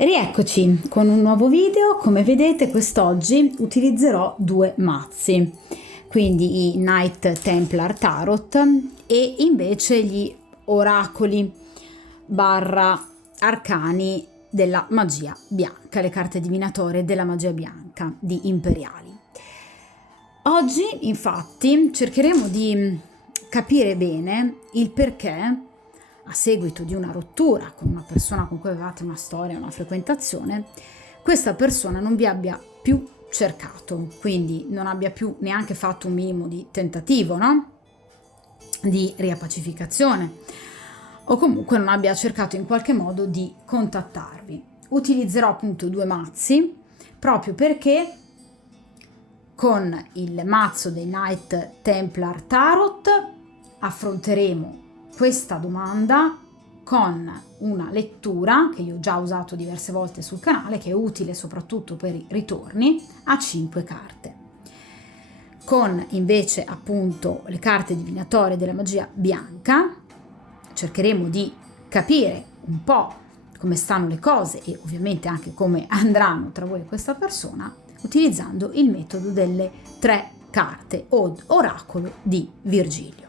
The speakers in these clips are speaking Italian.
Rieccoci con un nuovo video. Come vedete, quest'oggi utilizzerò due mazzi, quindi i Knight Templar Tarot e invece gli oracoli barra arcani della magia bianca, le carte divinatorie della magia bianca di Imperiali. Oggi infatti cercheremo di capire bene il perché, a seguito di una rottura con una persona con cui avevate una storia, una frequentazione, questa persona non vi abbia più cercato, quindi non abbia più neanche fatto un minimo di tentativo, no? Di riappacificazione, o comunque non abbia cercato in qualche modo di contattarvi. Utilizzerò appunto due mazzi proprio perché con il mazzo dei Knight Templar Tarot affronteremo questa domanda con una lettura che io ho già usato diverse volte sul canale, che è utile soprattutto per i ritorni, a 5 carte. Con invece appunto le carte divinatorie della magia bianca cercheremo di capire un po' come stanno le cose e ovviamente anche come andranno tra voi e questa persona, utilizzando il metodo delle 3 carte o oracolo di Virgilio.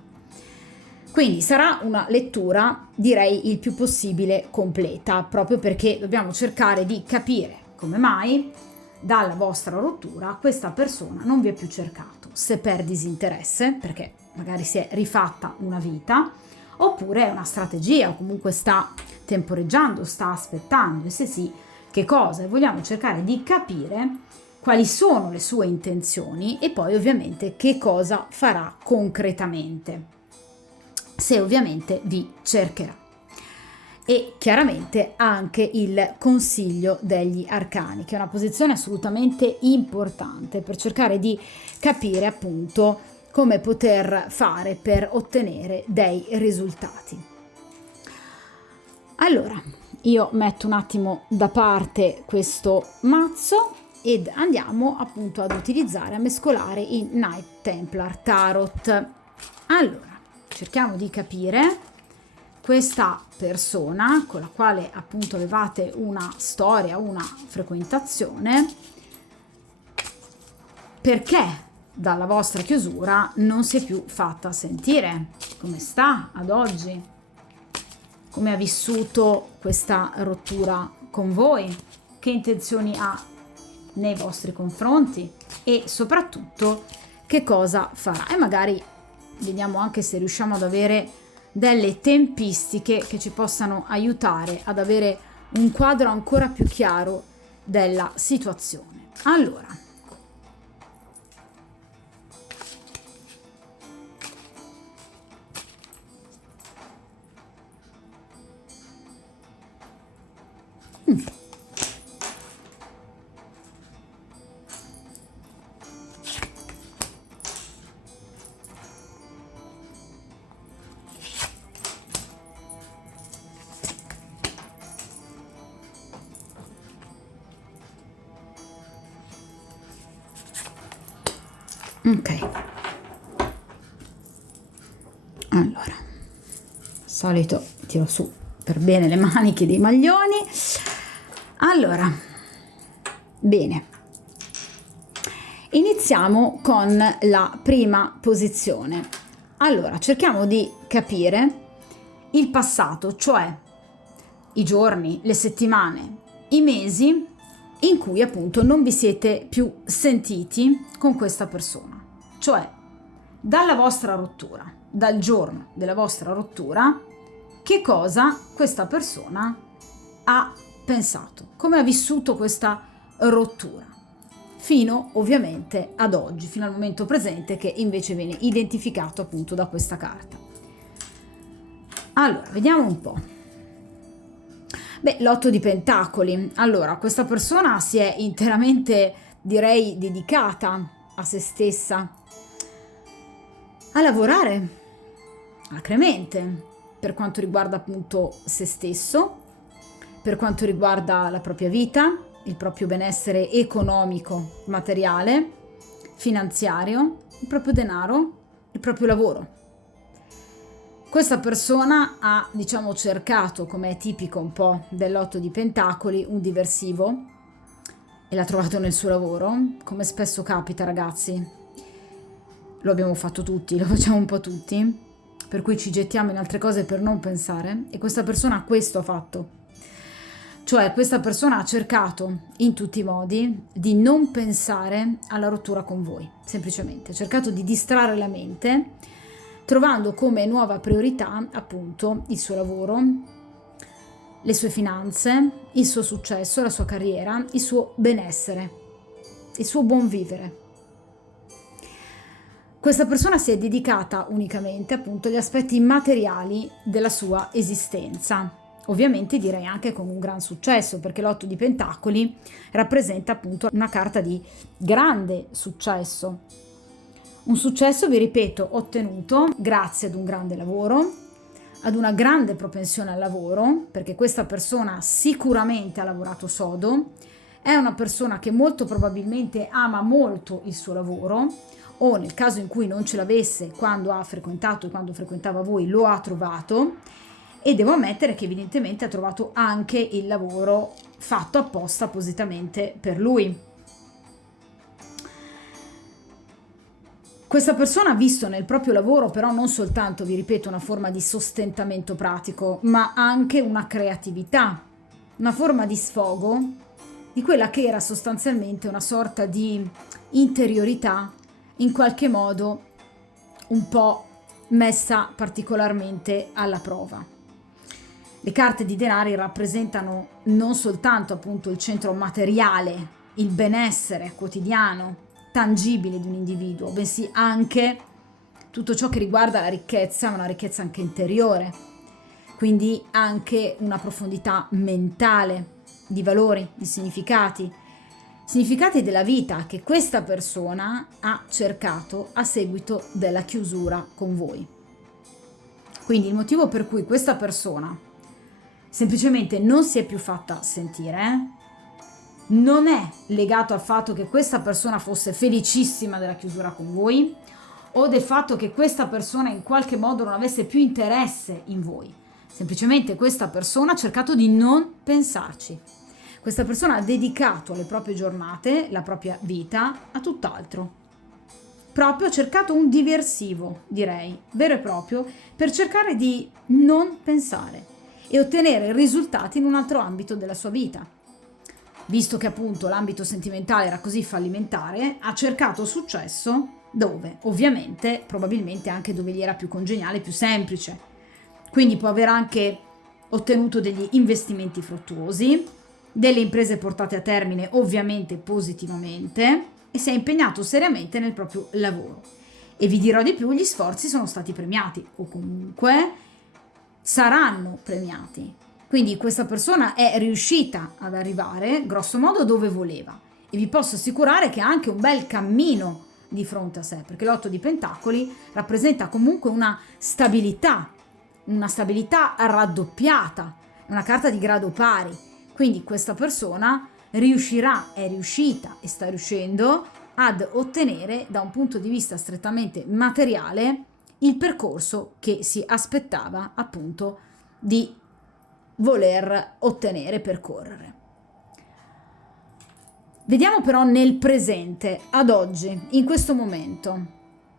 Quindi sarà una lettura, direi, il più possibile completa, proprio perché dobbiamo cercare di capire come mai dalla vostra rottura questa persona non vi è più cercato, se per disinteresse, perché magari si è rifatta una vita, oppure è una strategia o comunque sta temporeggiando, sta aspettando, e se sì, che cosa? E vogliamo cercare di capire quali sono le sue intenzioni e poi ovviamente che cosa farà concretamente, se ovviamente vi cercherà. E chiaramente anche il consiglio degli arcani, che è una posizione assolutamente importante per cercare di capire appunto come poter fare per ottenere dei risultati. Allora, io metto un attimo da parte questo mazzo ed andiamo appunto ad utilizzare, a mescolare i Knight Templar Tarot. Allora, cerchiamo di capire questa persona con la quale appunto avevate una storia, una frequentazione, perché dalla vostra chiusura non si è più fatta sentire. Come sta ad oggi? Come ha vissuto questa rottura con voi? Che intenzioni ha nei vostri confronti? E soprattutto che cosa farà? E magari vediamo anche se riusciamo ad avere delle tempistiche che ci possano aiutare ad avere un quadro ancora più chiaro della situazione. Allora, ok, allora, solito tiro su per bene le maniche dei maglioni. Allora, bene, iniziamo con la prima posizione. Allora, cerchiamo di capire il passato, cioè i giorni, le settimane, i mesi in cui appunto non vi siete più sentiti con questa persona. Cioè, dalla vostra rottura, dal giorno della vostra rottura, che cosa questa persona ha pensato, come ha vissuto questa rottura, fino ovviamente ad oggi, fino al momento presente, che invece viene identificato appunto da questa carta. Allora, vediamo un po'. Beh, l'8 di pentacoli. Allora, questa persona si è interamente, direi, dedicata a se stessa, a lavorare alacremente per quanto riguarda appunto se stesso, per quanto riguarda la propria vita, il proprio benessere economico, materiale, finanziario, il proprio denaro, il proprio lavoro. Questa persona ha, diciamo, cercato, come è tipico un po' dell'8 di Pentacoli, un diversivo e l'ha trovato nel suo lavoro, come spesso capita, ragazzi. Lo abbiamo fatto tutti, lo facciamo un po' tutti, per cui ci gettiamo in altre cose per non pensare, e questa persona questo ha fatto. Cioè questa persona ha cercato in tutti i modi di non pensare alla rottura con voi, semplicemente ha cercato di distrarre la mente, trovando come nuova priorità appunto il suo lavoro, le sue finanze, il suo successo, la sua carriera, il suo benessere, il suo buon vivere. Questa persona si è dedicata unicamente appunto agli aspetti materiali della sua esistenza. Ovviamente direi anche con un gran successo, perché l'8 di Pentacoli rappresenta appunto una carta di grande successo. Un successo, vi ripeto, ottenuto grazie ad un grande lavoro, ad una grande propensione al lavoro, perché questa persona sicuramente ha lavorato sodo, è una persona che molto probabilmente ama molto il suo lavoro, o nel caso in cui non ce l'avesse, quando ha frequentato e quando frequentava voi lo ha trovato, e devo ammettere che evidentemente ha trovato anche il lavoro fatto apposta appositamente per lui. Questa persona ha visto nel proprio lavoro però non soltanto, vi ripeto, una forma di sostentamento pratico, ma anche una creatività, una forma di sfogo di quella che era sostanzialmente una sorta di interiorità in qualche modo un po' messa particolarmente alla prova. Le carte di denari rappresentano non soltanto appunto il centro materiale, il benessere quotidiano, tangibile di un individuo, bensì anche tutto ciò che riguarda la ricchezza, ma una ricchezza anche interiore, quindi anche una profondità mentale, di valori, di significati della vita che questa persona ha cercato a seguito della chiusura con voi. Quindi il motivo per cui questa persona semplicemente non si è più fatta sentire non è legato al fatto che questa persona fosse felicissima della chiusura con voi o del fatto che questa persona in qualche modo non avesse più interesse in voi. Semplicemente questa persona ha cercato di non pensarci. Questa persona ha dedicato le proprie giornate, la propria vita a tutt'altro. Proprio ha cercato un diversivo, direi, vero e proprio, per cercare di non pensare e ottenere risultati in un altro ambito della sua vita. Visto che appunto l'ambito sentimentale era così fallimentare, ha cercato successo dove? Ovviamente, probabilmente anche dove gli era più congeniale, più semplice. Quindi può aver anche ottenuto degli investimenti fruttuosi, delle imprese portate a termine ovviamente positivamente, e si è impegnato seriamente nel proprio lavoro. E vi dirò di più, gli sforzi sono stati premiati o comunque saranno premiati. Quindi questa persona è riuscita ad arrivare grosso modo dove voleva, e vi posso assicurare che ha anche un bel cammino di fronte a sé, perché l'8 di Pentacoli rappresenta comunque una stabilità raddoppiata, una carta di grado pari. Quindi questa persona riuscirà, è riuscita e sta riuscendo ad ottenere da un punto di vista strettamente materiale il percorso che si aspettava appunto di voler ottenere, percorrere. Vediamo però nel presente, ad oggi, in questo momento.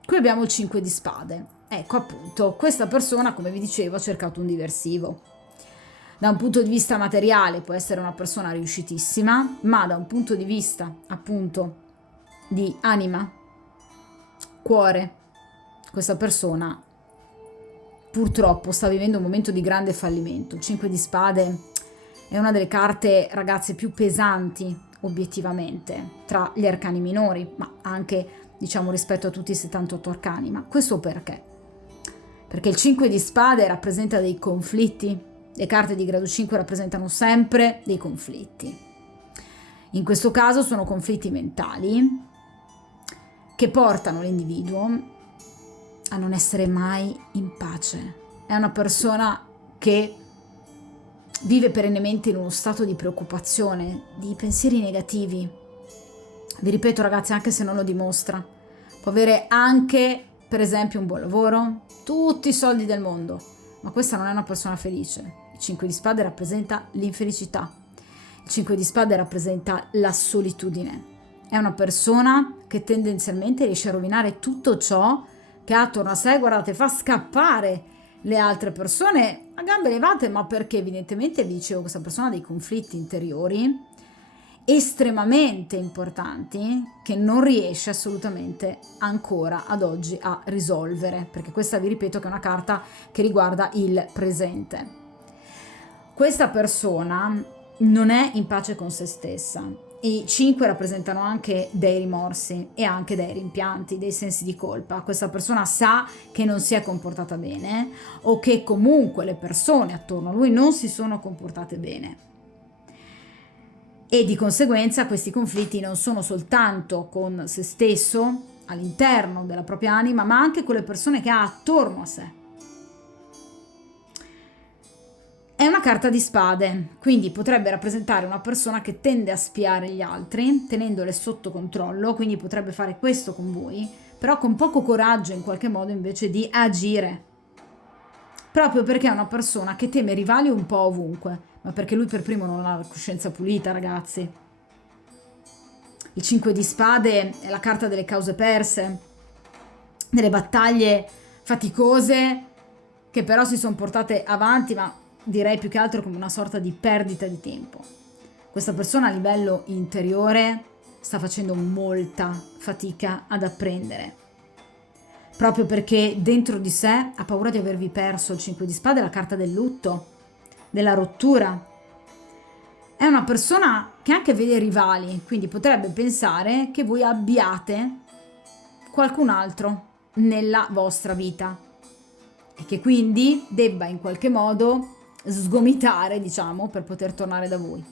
Qui abbiamo il 5 di spade. Ecco appunto, questa persona, come vi dicevo, ha cercato un diversivo. Da un punto di vista materiale può essere una persona riuscitissima, ma da un punto di vista appunto di anima, cuore, questa persona purtroppo sta vivendo un momento di grande fallimento. Il 5 di spade è una delle carte, ragazze, più pesanti obiettivamente tra gli arcani minori, ma anche diciamo rispetto a tutti i 78 arcani. Ma questo perché? Perché il 5 di spade rappresenta dei conflitti. Le carte di grado 5 rappresentano sempre dei conflitti. In questo caso sono conflitti mentali che portano l'individuo a non essere mai in pace. È una persona che vive perennemente in uno stato di preoccupazione, di pensieri negativi. Vi ripeto, ragazzi, anche se non lo dimostra, può avere anche per esempio un buon lavoro, tutti i soldi del mondo, ma questa non è una persona felice. Il 5 di spade rappresenta l'infelicità. Il 5 di spade rappresenta la solitudine. È una persona che tendenzialmente riesce a rovinare tutto ciò che ha attorno a sé, guardate, fa scappare le altre persone a gambe levate, ma perché evidentemente, vi dicevo, questa persona ha dei conflitti interiori estremamente importanti che non riesce assolutamente ancora ad oggi a risolvere, perché questa, vi ripeto, che è una carta che riguarda il presente. Questa persona non è in pace con se stessa. I 5 rappresentano anche dei rimorsi e anche dei rimpianti, dei sensi di colpa. Questa persona sa che non si è comportata bene o che comunque le persone attorno a lui non si sono comportate bene. E di conseguenza questi conflitti non sono soltanto con se stesso, all'interno della propria anima, ma anche con le persone che ha attorno a sé. È una carta di spade, quindi potrebbe rappresentare una persona che tende a spiare gli altri, tenendole sotto controllo, quindi potrebbe fare questo con voi, però con poco coraggio in qualche modo invece di agire. Proprio perché è una persona che teme rivali un po' ovunque, ma perché lui per primo non ha la coscienza pulita, ragazzi. Il 5 di spade è la carta delle cause perse, delle battaglie faticose che però si sono portate avanti, ma direi più che altro come una sorta di perdita di tempo. Questa persona a livello interiore sta facendo molta fatica ad apprendere, proprio perché dentro di sé ha paura di avervi perso. Il 5 di spade è la carta del lutto, della rottura. È una persona che anche vede rivali, quindi potrebbe pensare che voi abbiate qualcun altro nella vostra vita e che quindi debba in qualche modo sgomitare, diciamo, per poter tornare da voi.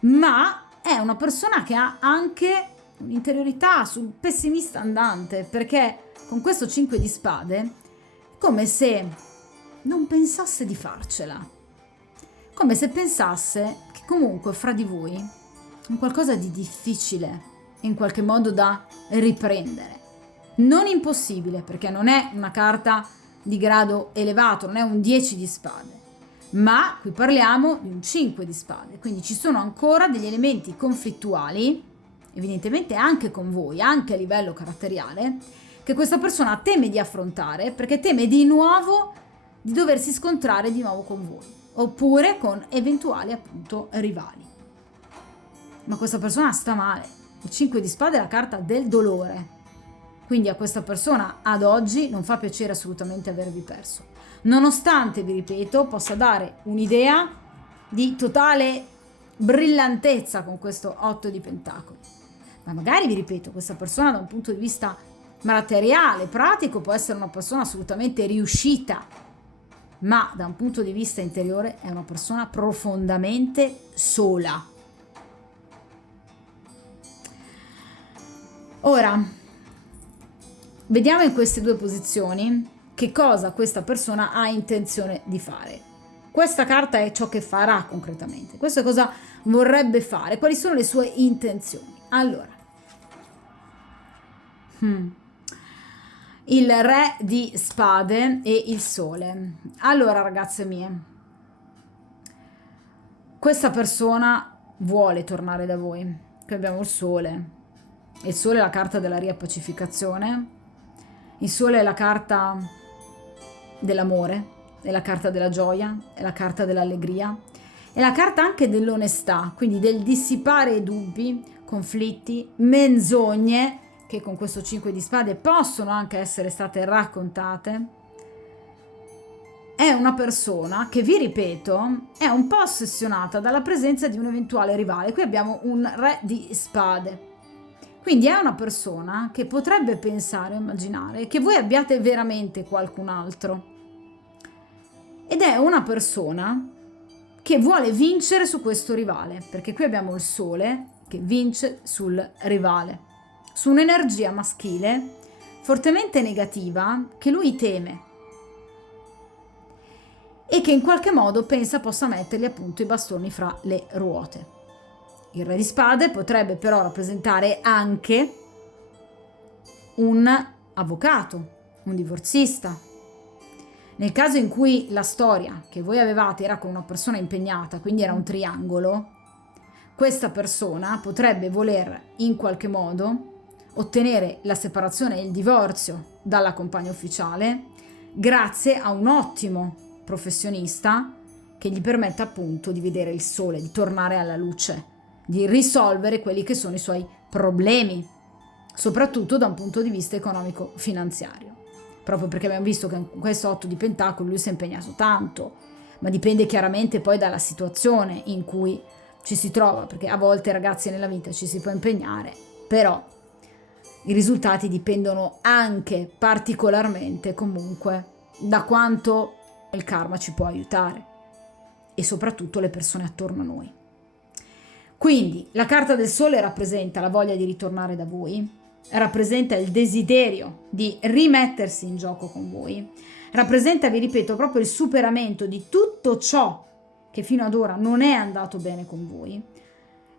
Ma è una persona che ha anche un'interiorità sul pessimista andante, perché con questo 5 di spade è come se non pensasse di farcela, come se pensasse che comunque fra di voi è un qualcosa di difficile in qualche modo da riprendere. Non impossibile, perché non è una carta di grado elevato, non è un 10 di spade, ma qui parliamo di un 5 di spade, quindi ci sono ancora degli elementi conflittuali, evidentemente anche con voi, anche a livello caratteriale, che questa persona teme di affrontare, perché teme di nuovo di doversi scontrare di nuovo con voi, oppure con eventuali appunto rivali. Ma questa persona sta male. Il 5 di spade è la carta del dolore, quindi a questa persona ad oggi non fa piacere assolutamente avervi perso, nonostante, vi ripeto, possa dare un'idea di totale brillantezza con questo 8 di pentacoli. Ma magari, vi ripeto, questa persona da un punto di vista materiale, pratico, può essere una persona assolutamente riuscita, ma da un punto di vista interiore è una persona profondamente sola. Ora, vediamo in queste due posizioni che cosa questa persona ha intenzione di fare. Questa carta è ciò che farà concretamente. Questo è cosa vorrebbe fare. Quali sono le sue intenzioni? Allora, il re di spade e il sole. Allora, ragazze mie, questa persona vuole tornare da voi. Qui abbiamo il sole. Il sole è la carta della riappacificazione. Il sole è la carta dell'amore, è la carta della gioia, è la carta dell'allegria, è la carta anche dell'onestà, quindi del dissipare dubbi, conflitti, menzogne, che con questo 5 di spade possono anche essere state raccontate. È una persona che, vi ripeto, è un po' ossessionata dalla presenza di un eventuale rivale. Qui abbiamo un re di spade. Quindi è una persona che potrebbe pensare o immaginare che voi abbiate veramente qualcun altro. Ed è una persona che vuole vincere su questo rivale, perché qui abbiamo il sole che vince sul rivale, su un'energia maschile fortemente negativa che lui teme e che in qualche modo pensa possa mettergli appunto i bastoni fra le ruote. Il re di spade potrebbe però rappresentare anche un avvocato, un divorzista. Nel caso in cui la storia che voi avevate era con una persona impegnata, quindi era un triangolo, questa persona potrebbe voler in qualche modo ottenere la separazione e il divorzio dalla compagna ufficiale grazie a un ottimo professionista che gli permetta appunto di vedere il sole, di tornare alla luce, di risolvere quelli che sono i suoi problemi, soprattutto da un punto di vista economico-finanziario. Proprio perché abbiamo visto che in questo 8 di pentacoli lui si è impegnato tanto, ma dipende chiaramente poi dalla situazione in cui ci si trova, perché a volte ragazzi nella vita ci si può impegnare, però i risultati dipendono anche particolarmente comunque da quanto il karma ci può aiutare e soprattutto le persone attorno a noi. Quindi la carta del sole rappresenta la voglia di ritornare da voi, rappresenta il desiderio di rimettersi in gioco con voi, rappresenta, vi ripeto, proprio il superamento di tutto ciò che fino ad ora non è andato bene con voi.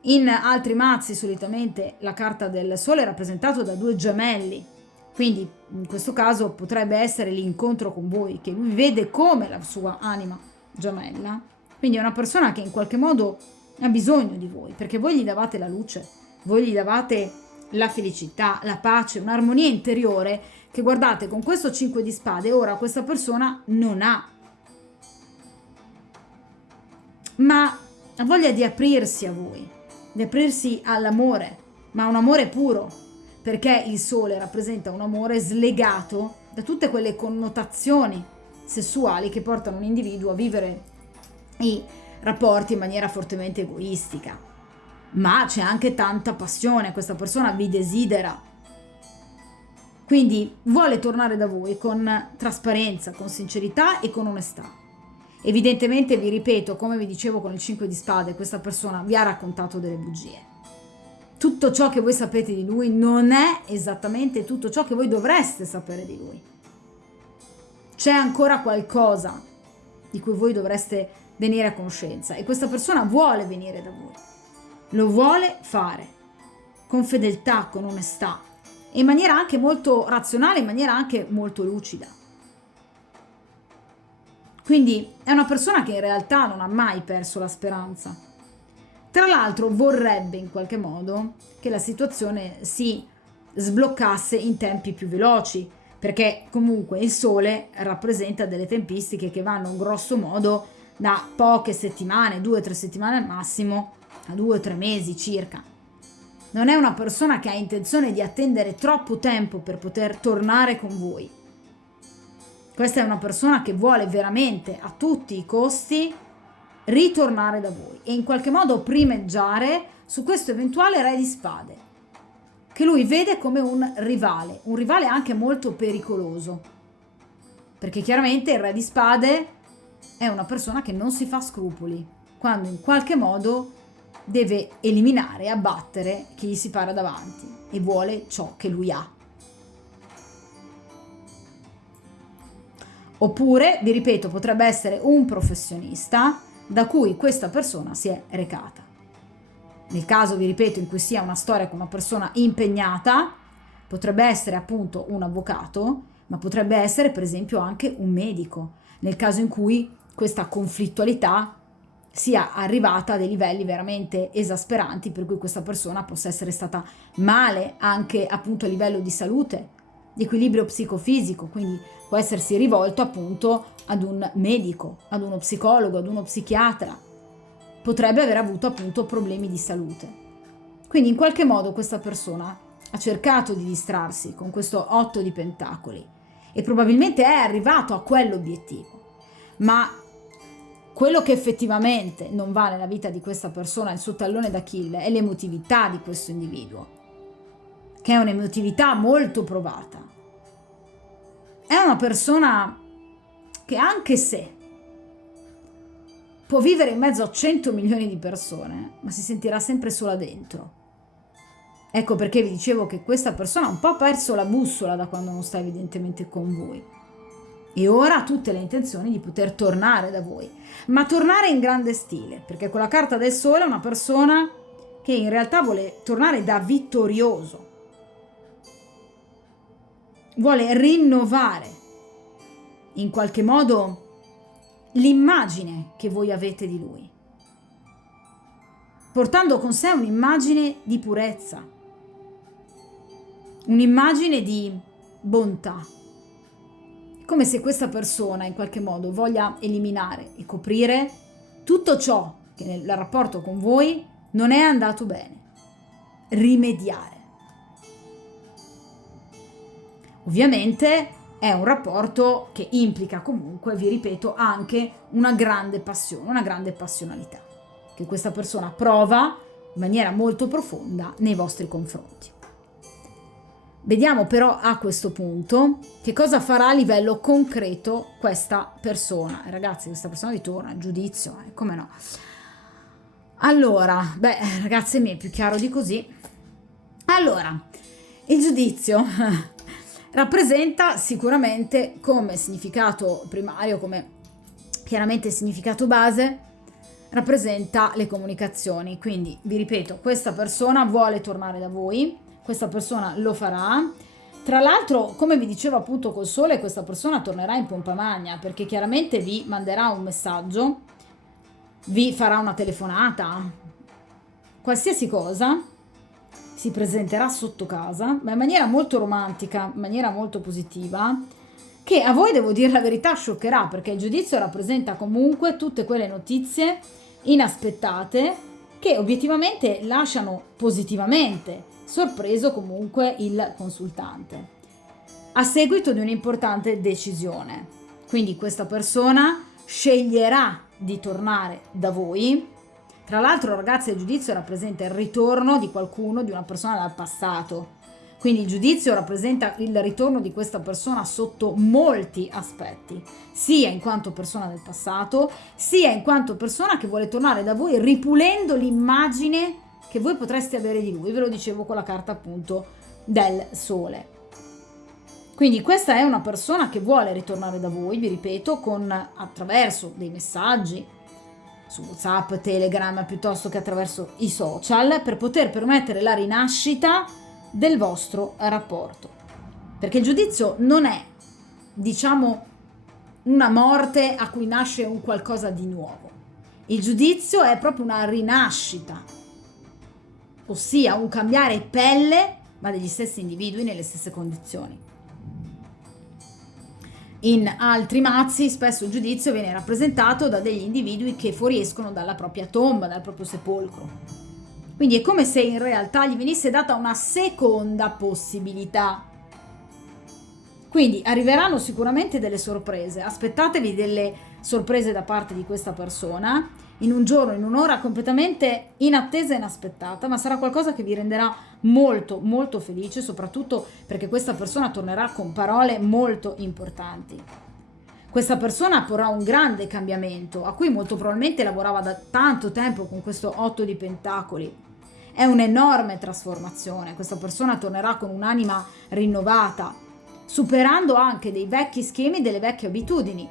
In altri mazzi solitamente la carta del sole è rappresentata da 2 gemelli, quindi in questo caso potrebbe essere l'incontro con voi, che lui vede come la sua anima gemella, quindi è una persona che in qualche modo ha bisogno di voi, perché voi gli davate la luce, voi gli davate la felicità, la pace, un'armonia interiore che, guardate, con questo 5 di spade ora questa persona non ha, ma ha voglia di aprirsi a voi, di aprirsi all'amore, ma un amore puro, perché il sole rappresenta un amore slegato da tutte quelle connotazioni sessuali che portano un individuo a vivere i rapporti in maniera fortemente egoistica. Ma c'è anche tanta passione, questa persona vi desidera, quindi vuole tornare da voi con trasparenza, con sincerità e con onestà. Evidentemente, vi ripeto, come vi dicevo con il 5 di spade, questa persona vi ha raccontato delle bugie. Tutto ciò che voi sapete di lui non è esattamente tutto ciò che voi dovreste sapere di lui. C'è ancora qualcosa di cui voi dovreste venire a conoscenza e questa persona vuole venire da voi. Lo vuole fare con fedeltà, con onestà, in maniera anche molto razionale, in maniera anche molto lucida. Quindi è una persona che in realtà non ha mai perso la speranza. Tra l'altro vorrebbe in qualche modo che la situazione si sbloccasse in tempi più veloci, perché comunque il sole rappresenta delle tempistiche che vanno grosso modo da poche settimane, 2-3 settimane al massimo, a 2-3 mesi circa. Non è una persona che ha intenzione di attendere troppo tempo per poter tornare con voi. Questa è una persona che vuole veramente a tutti i costi ritornare da voi e in qualche modo primeggiare su questo eventuale re di spade, che lui vede come un rivale anche molto pericoloso, perché chiaramente il re di spade è una persona che non si fa scrupoli quando in qualche modo deve eliminare e abbattere chi gli si para davanti e vuole ciò che lui ha. Oppure, vi ripeto, potrebbe essere un professionista da cui questa persona si è recata. Nel caso, vi ripeto, in cui sia una storia con una persona impegnata, potrebbe essere appunto un avvocato, ma potrebbe essere per esempio anche un medico, nel caso in cui questa conflittualità sia arrivata a dei livelli veramente esasperanti, per cui questa persona possa essere stata male anche appunto a livello di salute, di equilibrio psicofisico, quindi può essersi rivolto appunto ad un medico, ad uno psicologo, ad uno psichiatra, potrebbe aver avuto appunto problemi di salute. Quindi in qualche modo questa persona ha cercato di distrarsi con questo 8 di pentacoli e probabilmente è arrivato a quell'obiettivo, ma quello che effettivamente non va nella vita di questa persona, il suo tallone d'Achille, è l'emotività di questo individuo, che è un'emotività molto provata. È una persona che, anche se può vivere in mezzo a 100 milioni di persone, ma si sentirà sempre sola dentro. Ecco perché vi dicevo che questa persona ha un po' perso la bussola da quando non sta evidentemente con voi. E ora ha tutte le intenzioni di poter tornare da voi, ma tornare in grande stile, perché con la carta del sole è una persona che in realtà vuole tornare da vittorioso. vuole rinnovare in qualche modo l'immagine che voi avete di lui, portando con sé un'immagine di purezza, un'immagine di bontà. Come se questa persona in qualche modo voglia eliminare e coprire tutto ciò che nel rapporto con voi non è andato bene, rimediare. Ovviamente è un rapporto che implica comunque, vi ripeto, anche una grande passione, una grande passionalità che questa persona prova in maniera molto profonda nei vostri confronti. Vediamo però a questo punto che cosa farà a livello concreto questa persona. Ragazzi, questa persona ritorna, il giudizio, come no? Allora, ragazzi, mi è più chiaro di così. Allora, il giudizio rappresenta sicuramente come significato primario, come chiaramente significato base, rappresenta le comunicazioni. Quindi, vi ripeto, questa persona vuole tornare da voi, questa persona lo farà. Tra l'altro, come vi dicevo appunto col sole, questa persona tornerà in pompa magna, perché chiaramente vi manderà un messaggio, vi farà una telefonata, qualsiasi cosa, si presenterà sotto casa, ma in maniera molto romantica, in maniera molto positiva, che a voi, devo dire la verità, scioccherà, perché il giudizio rappresenta comunque tutte quelle notizie inaspettate che obiettivamente lasciano positivamente sorpreso comunque il consultante a seguito di un'importante decisione. Quindi questa persona sceglierà di tornare da voi. Tra l'altro, ragazzi, il giudizio rappresenta il ritorno di qualcuno, di una persona dal passato. Quindi il giudizio rappresenta il ritorno di questa persona sotto molti aspetti, sia in quanto persona del passato, sia in quanto persona che vuole tornare da voi ripulendo l'immagine che voi potreste avere di lui. Ve lo dicevo con la carta appunto del sole. Quindi questa è una persona che vuole ritornare da voi, vi ripeto, attraverso dei messaggi su WhatsApp, Telegram, piuttosto che attraverso i social, per poter permettere la rinascita del vostro rapporto. Perché il giudizio non è, diciamo, una morte a cui nasce un qualcosa di nuovo. Il giudizio è proprio una rinascita, ossia un cambiare pelle, ma degli stessi individui nelle stesse condizioni. In altri mazzi spesso il giudizio viene rappresentato da degli individui che fuoriescono dalla propria tomba, dal proprio sepolcro. Quindi è come se in realtà gli venisse data una seconda possibilità. Quindi arriveranno sicuramente delle sorprese, aspettatevi delle sorprese da parte di questa persona, in un giorno, in un'ora completamente inattesa e inaspettata, ma sarà qualcosa che vi renderà molto molto felice, soprattutto perché questa persona tornerà con parole molto importanti. Questa persona porrà un grande cambiamento, a cui molto probabilmente lavorava da tanto tempo con questo 8 di pentacoli. È un'enorme trasformazione, questa persona tornerà con un'anima rinnovata, superando anche dei vecchi schemi, delle vecchie abitudini.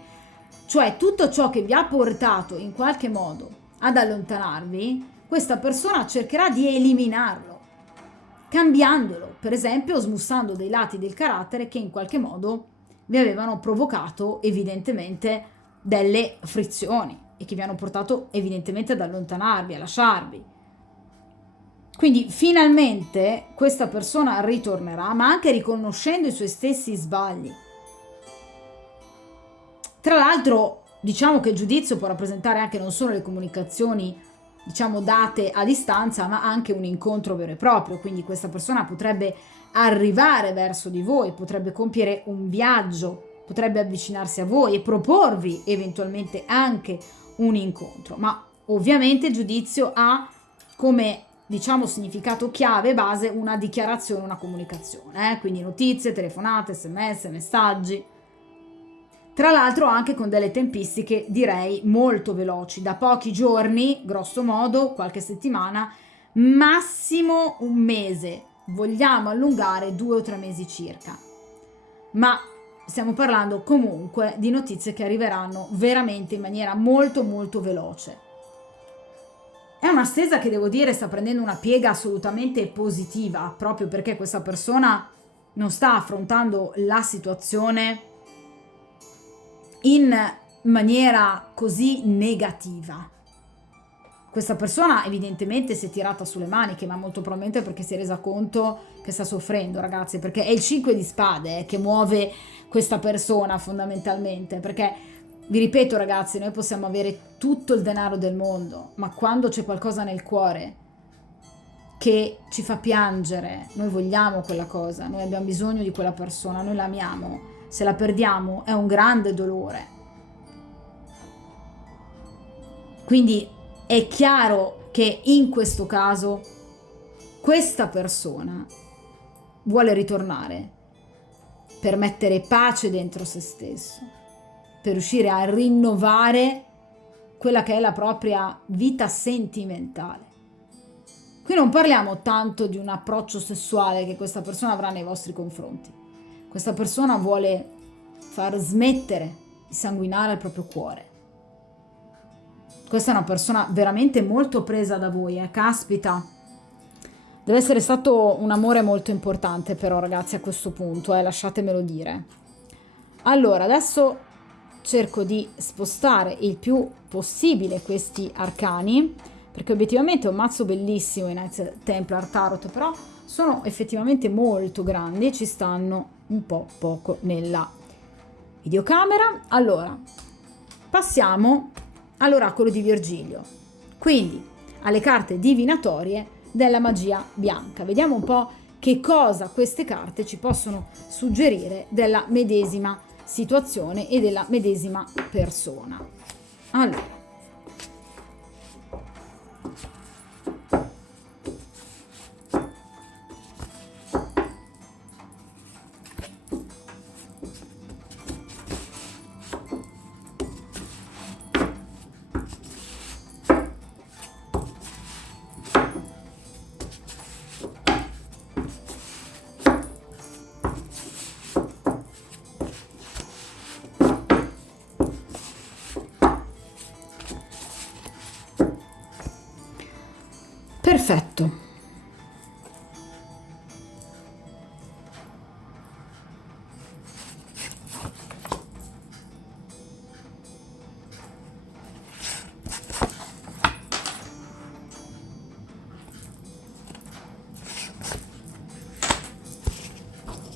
Cioè tutto ciò che vi ha portato in qualche modo ad allontanarvi, questa persona cercherà di eliminarlo, cambiandolo, per esempio smussando dei lati del carattere che in qualche modo vi avevano provocato evidentemente delle frizioni e che vi hanno portato evidentemente ad allontanarvi, a lasciarvi. Quindi finalmente questa persona ritornerà, ma anche riconoscendo i suoi stessi sbagli. Tra l'altro, diciamo che il giudizio può rappresentare anche non solo le comunicazioni, diciamo, date a distanza, ma anche un incontro vero e proprio. Quindi questa persona potrebbe arrivare verso di voi, potrebbe compiere un viaggio, potrebbe avvicinarsi a voi e proporvi eventualmente anche un incontro. Ma ovviamente il giudizio ha come, diciamo, significato chiave, base, una dichiarazione, una comunicazione, quindi notizie, telefonate, sms, messaggi. Tra l'altro anche con delle tempistiche direi molto veloci, da pochi giorni, grosso modo, qualche settimana, massimo un mese. Vogliamo allungare 2 o 3 mesi circa. Ma stiamo parlando comunque di notizie che arriveranno veramente in maniera molto molto veloce. È una stesa che, devo dire, sta prendendo una piega assolutamente positiva, proprio perché questa persona non sta affrontando la situazione in maniera così negativa. Questa persona evidentemente si è tirata sulle maniche, ma molto probabilmente perché si è resa conto che sta soffrendo, ragazzi, perché è il 5 di spade che muove questa persona fondamentalmente, perché vi ripeto, ragazzi, noi possiamo avere tutto il denaro del mondo, ma quando c'è qualcosa nel cuore che ci fa piangere, noi vogliamo quella cosa, noi abbiamo bisogno di quella persona, noi l'amiamo, se la perdiamo è un grande dolore. Quindi è chiaro che in questo caso questa persona vuole ritornare per mettere pace dentro se stesso, per riuscire a rinnovare quella che è la propria vita sentimentale. Qui non parliamo tanto di un approccio sessuale che questa persona avrà nei vostri confronti. Questa persona vuole far smettere di sanguinare il proprio cuore. Questa è una persona veramente molto presa da voi, caspita. Deve essere stato un amore molto importante però, ragazzi, a questo punto, lasciatemelo dire. Allora, adesso cerco di spostare il più possibile questi arcani, perché obiettivamente è un mazzo bellissimo i Knights Templar Tarot, però sono effettivamente molto grandi e ci stanno un po' poco nella videocamera. Allora, passiamo all'oracolo di Virgilio, quindi alle carte divinatorie della magia bianca. Vediamo un po' che cosa queste carte ci possono suggerire della medesima situazione e della medesima persona. Allora, perfetto.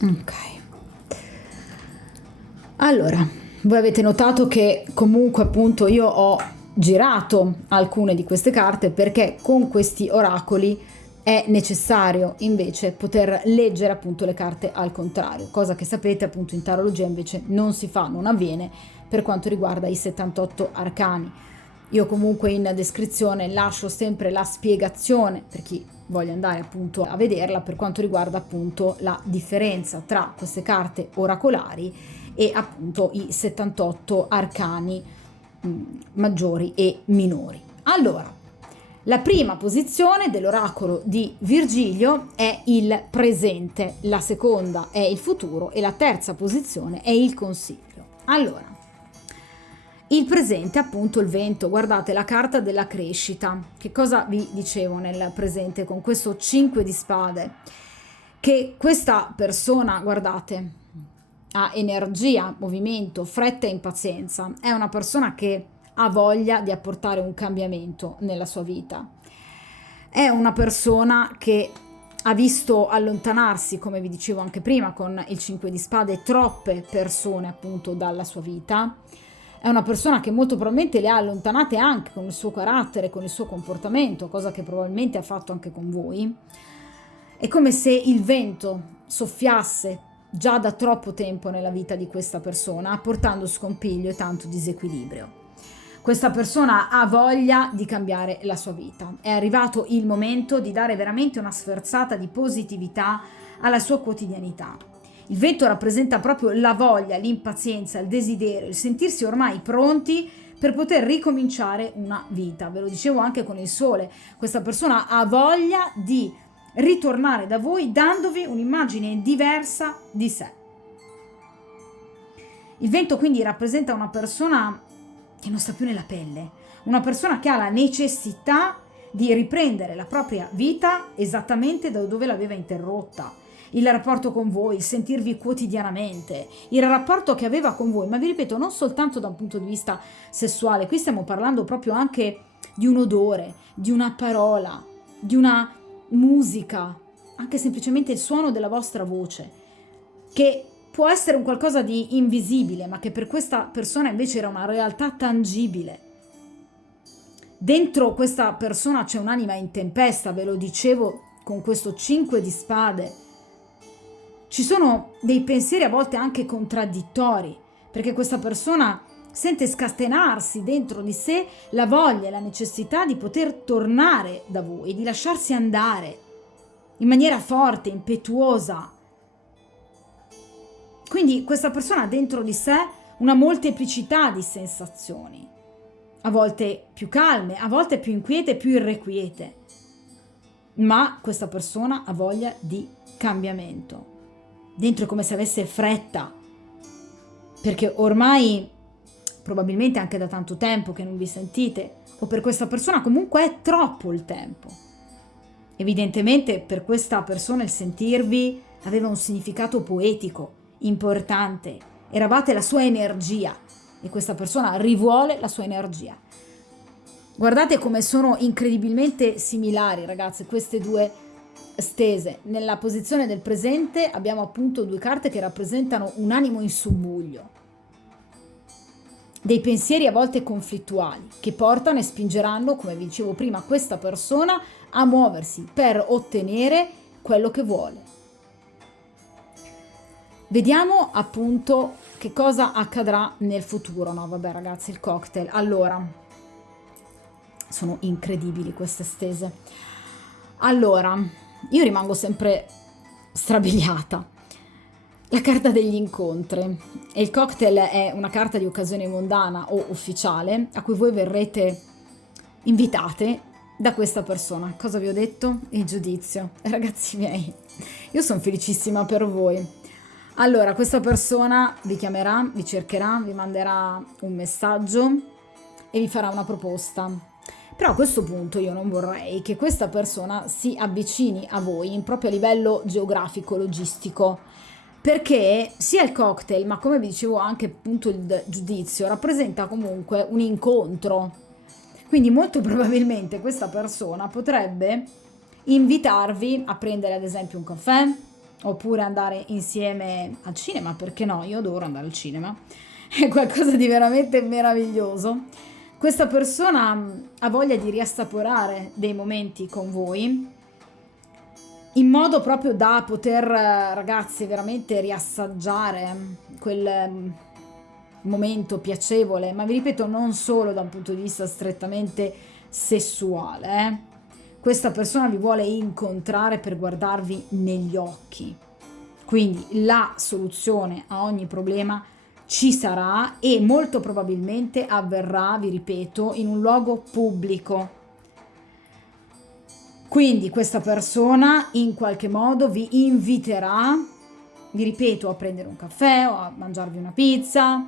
Ok. Allora, voi avete notato che comunque appunto io ho girato alcune di queste carte perché con questi oracoli è necessario invece poter leggere appunto le carte al contrario, cosa che sapete appunto in tarologia invece non si fa, non avviene per quanto riguarda i 78 arcani. Io comunque in descrizione lascio sempre la spiegazione per chi voglia andare appunto a vederla per quanto riguarda appunto la differenza tra queste carte oracolari e appunto i 78 arcani maggiori e minori. Allora, la prima posizione dell'oracolo di Virgilio è il presente, la seconda è il futuro e la terza posizione è il consiglio. Allora, il presente, appunto il vento, guardate la carta della crescita. Che cosa vi dicevo nel presente con questo 5 di spade? Che questa persona, guardate, ha energia, movimento, fretta e impazienza. È una persona che ha voglia di apportare un cambiamento nella sua vita. È una persona che ha visto allontanarsi, come vi dicevo anche prima, con il 5 di spade, troppe persone appunto dalla sua vita. È una persona che molto probabilmente le ha allontanate anche con il suo carattere, con il suo comportamento, cosa che probabilmente ha fatto anche con voi. È come se il vento soffiasse già da troppo tempo nella vita di questa persona, portando scompiglio e tanto disequilibrio. Questa persona ha voglia di cambiare la sua vita. È arrivato il momento di dare veramente una sferzata di positività alla sua quotidianità. Il vento rappresenta proprio la voglia, l'impazienza, il desiderio, il sentirsi ormai pronti per poter ricominciare una vita. Ve lo dicevo anche con il sole. Questa persona ha voglia di ritornare da voi dandovi un'immagine diversa di sé. Il vento quindi rappresenta una persona che non sta più nella pelle, una persona che ha la necessità di riprendere la propria vita esattamente da dove l'aveva interrotta, il rapporto con voi, il sentirvi quotidianamente, il rapporto che aveva con voi, ma vi ripeto, non soltanto da un punto di vista sessuale, qui stiamo parlando proprio anche di un odore, di una parola, di una musica, anche semplicemente il suono della vostra voce, che può essere un qualcosa di invisibile, ma che per questa persona invece era una realtà tangibile. Dentro questa persona c'è un'anima in tempesta, ve lo dicevo con questo 5 di spade. Ci sono dei pensieri a volte anche contraddittori, perché questa persona sente scatenarsi dentro di sé la voglia e la necessità di poter tornare da voi, di lasciarsi andare in maniera forte, impetuosa. Quindi questa persona ha dentro di sé una molteplicità di sensazioni, a volte più calme, a volte più inquiete, più irrequiete. Ma questa persona ha voglia di cambiamento. Dentro è come se avesse fretta, perché ormai, probabilmente anche da tanto tempo che non vi sentite, o per questa persona comunque è troppo il tempo. Evidentemente per questa persona il sentirvi aveva un significato poetico, importante. Eravate la sua energia e questa persona rivuole la sua energia. Guardate come sono incredibilmente similari, ragazzi, queste due stese. Nella posizione del presente abbiamo appunto due carte che rappresentano un animo in subbuglio, dei pensieri a volte conflittuali che portano e spingeranno, come vi dicevo prima, questa persona a muoversi per ottenere quello che vuole. Vediamo appunto che cosa accadrà nel futuro. No, vabbè ragazzi, il cocktail. Allora, sono incredibili queste stese. Allora, io rimango sempre strabiliata. La carta degli incontri. E il cocktail è una carta di occasione mondana o ufficiale a cui voi verrete invitate da questa persona. Cosa vi ho detto? Il giudizio. Ragazzi miei, io sono felicissima per voi. Allora, questa persona vi chiamerà, vi cercherà, vi manderà un messaggio e vi farà una proposta. Però a questo punto io non vorrei che questa persona si avvicini a voi proprio a livello geografico, logistico, perché sia il cocktail, ma come vi dicevo anche appunto il giudizio, rappresenta comunque un incontro. Quindi molto probabilmente questa persona potrebbe invitarvi a prendere ad esempio un caffè, oppure andare insieme al cinema, perché no? Io adoro andare al cinema, è qualcosa di veramente meraviglioso. Questa persona ha voglia di riassaporare dei momenti con voi, in modo proprio da poter, ragazzi, veramente riassaggiare quel momento piacevole, ma vi ripeto, non solo da un punto di vista strettamente sessuale, Questa persona vi vuole incontrare per guardarvi negli occhi. Quindi la soluzione a ogni problema ci sarà e molto probabilmente avverrà, vi ripeto, in un luogo pubblico. Quindi questa persona in qualche modo vi inviterà, vi ripeto, a prendere un caffè o a mangiarvi una pizza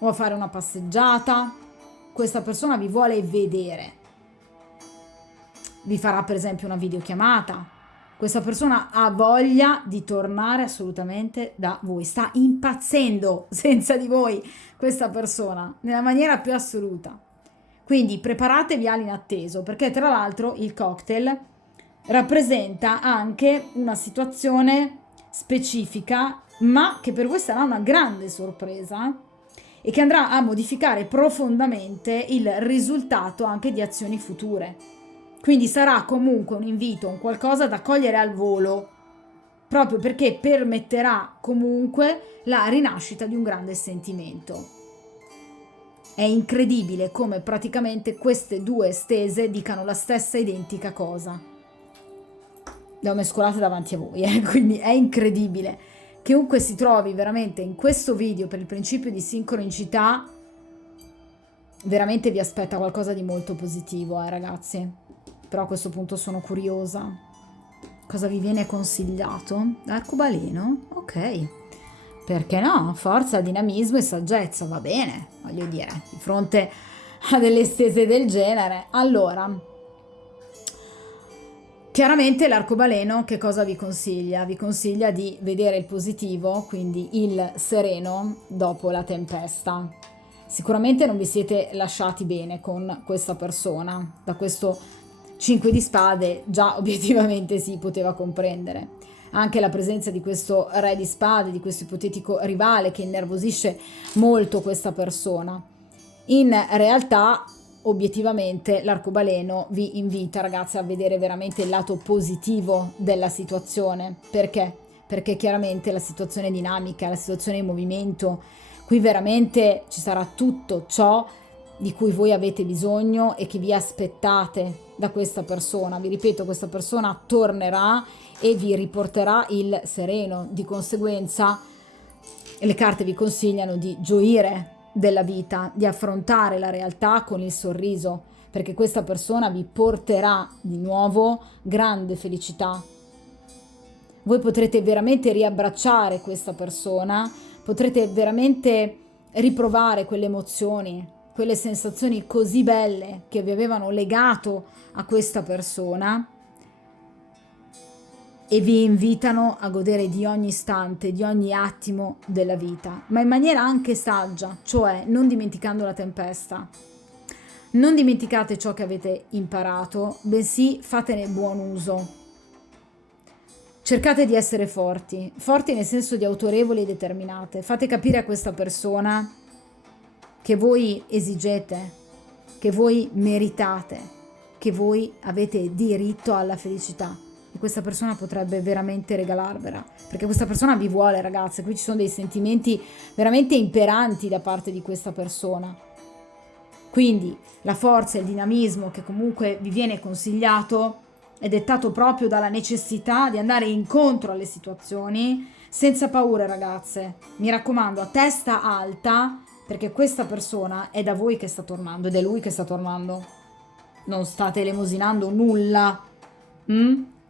o a fare una passeggiata. Questa persona vi vuole vedere. Vi farà per esempio una videochiamata. Questa persona ha voglia di tornare assolutamente da voi. Sta impazzendo senza di voi questa persona, nella maniera più assoluta. Quindi preparatevi all'inatteso, perché tra l'altro il cocktail rappresenta anche una situazione specifica, ma che per voi sarà una grande sorpresa e che andrà a modificare profondamente il risultato anche di azioni future. Quindi sarà comunque un invito, un qualcosa da cogliere al volo, proprio perché permetterà comunque la rinascita di un grande sentimento. È incredibile come praticamente queste due stese dicano la stessa identica cosa. Le ho mescolate davanti a voi, quindi è incredibile. Chiunque si trovi veramente in questo video per il principio di sincronicità, veramente vi aspetta qualcosa di molto positivo, ragazzi. Però a questo punto sono curiosa. Cosa vi viene consigliato? Arcobaleno? Ok. Perché no? Forza, dinamismo e saggezza, va bene, voglio dire, di fronte a delle stese del genere. Allora, Chiaramente l'arcobaleno che cosa vi consiglia? Vi consiglia di vedere il positivo, quindi il sereno dopo la tempesta. Sicuramente non vi siete lasciati bene con questa persona, da questo 5 di spade già obiettivamente si poteva comprendere. Anche la presenza di questo re di spade, di questo ipotetico rivale che innervosisce molto questa persona. In realtà, obiettivamente, l'arcobaleno vi invita, ragazzi, a vedere veramente il lato positivo della situazione. Perché? Perché chiaramente la situazione è dinamica, la situazione è in movimento. Qui veramente ci sarà tutto ciò di cui voi avete bisogno e che vi aspettate da questa persona. Vi ripeto, questa persona tornerà e vi riporterà il sereno. Di conseguenza, le carte vi consigliano di gioire della vita, di affrontare la realtà con il sorriso, perché questa persona vi porterà di nuovo grande felicità. Voi potrete veramente riabbracciare questa persona, potrete veramente riprovare quelle emozioni, quelle sensazioni così belle che vi avevano legato a questa persona e vi invitano a godere di ogni istante, di ogni attimo della vita, ma in maniera anche saggia, cioè non dimenticando la tempesta. Non dimenticate ciò che avete imparato, bensì fatene buon uso. Cercate di essere forti, forti nel senso di autorevoli e determinate. Fate capire a questa persona che voi esigete, che voi meritate, che voi avete diritto alla felicità. E questa persona potrebbe veramente regalarvela, perché questa persona vi vuole, ragazze. Qui ci sono dei sentimenti veramente imperanti da parte di questa persona. Quindi la forza e il dinamismo che comunque vi viene consigliato è dettato proprio dalla necessità di andare incontro alle situazioni senza paure, ragazze. Mi raccomando, a testa alta, perché questa persona è da voi che sta tornando ed è lui che sta tornando. Non state elemosinando nulla.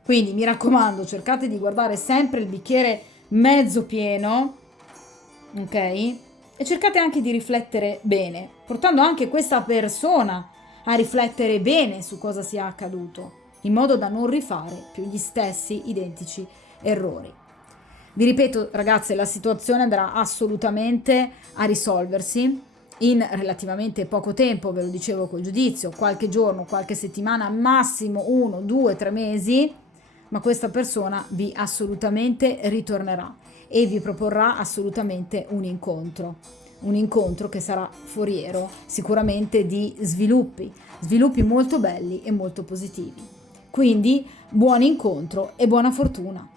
Quindi mi raccomando, cercate di guardare sempre il bicchiere mezzo pieno, ok? E cercate anche di riflettere bene, portando anche questa persona a riflettere bene su cosa sia accaduto, in modo da non rifare più gli stessi identici errori. Vi ripeto, ragazze, la situazione andrà assolutamente a risolversi in relativamente poco tempo, ve lo dicevo col giudizio, qualche giorno, qualche settimana, massimo 1, 2, 3 mesi, ma questa persona vi assolutamente ritornerà e vi proporrà assolutamente un incontro che sarà foriero sicuramente di sviluppi molto belli e molto positivi. Quindi buon incontro e buona fortuna!